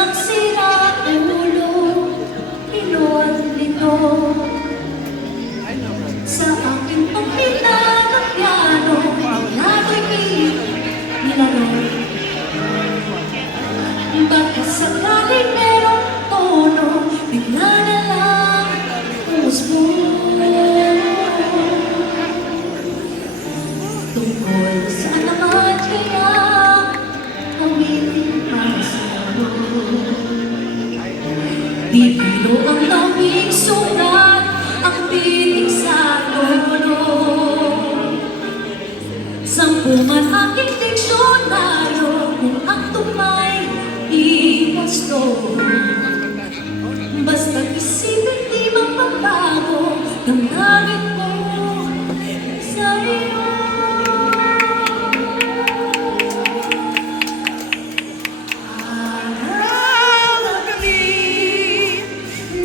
isang sira ulo, lino. Sa aking pagpila ng piano, nako'y nilaro. Baka sakaling merong tono, bigla na lang umusbo. Tungkol saan naman kaya awitin para sa'yo? Di pilo ang lawing sulat, ang titig sa tono. Sampu man aking diksyonaryo, kung ang tumay iwasto. Basta't isipin di magbabago, damdamin mo sa iyo.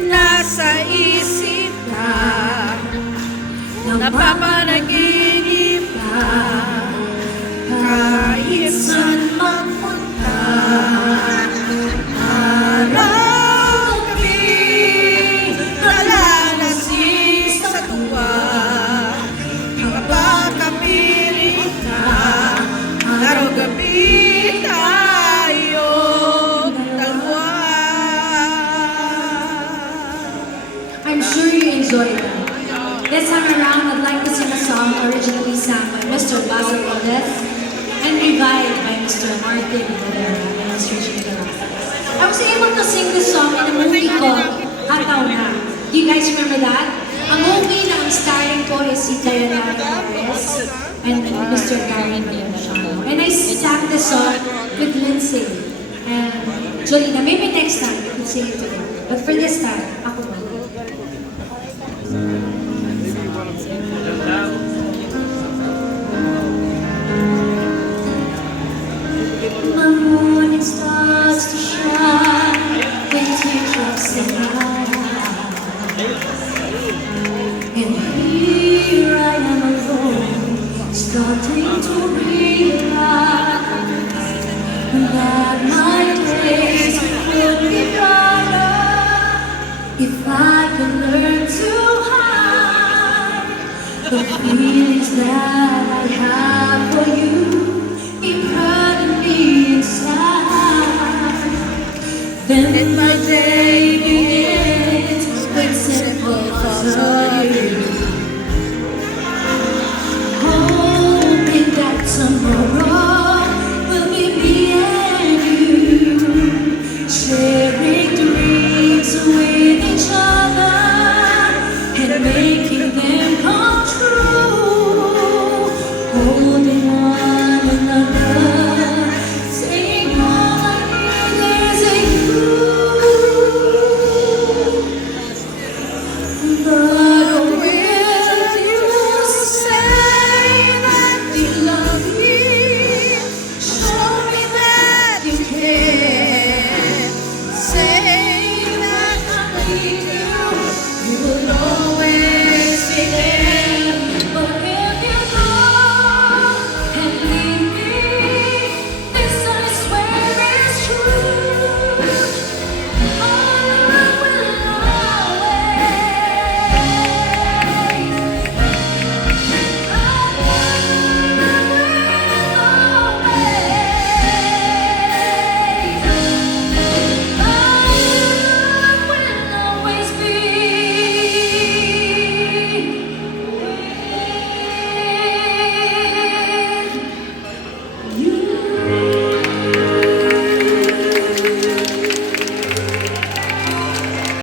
Nasa isip ka, napapanaginip ka, kahit saan magpunta. Araw-gabi, nalalasing sa tuwa, kapag kapiling ka. Araw-gabi tayong dalawa. I'm sure you enjoyed that. This time around, I'd like to sing a song originally sung by Mr. Basil Valdez and revived by Mr. Martin Valera and Mr. Chico Rosas. I was able to sing this song in a movie called Hataw Na. Do you guys remember that? A movie na ang starring ko is si Diana Flores and Mr. Gary Villachano. And I sang this song with Lindsay and Jolina. Maybe next time we could sing it together. But for this time, ako na. The morning starts to shine when teardrops in my eyes, and here I am alone, starting to realize that my days would be brighter if I could learn to hide the feelings that I have for you. Then my day begins with simple thoughts of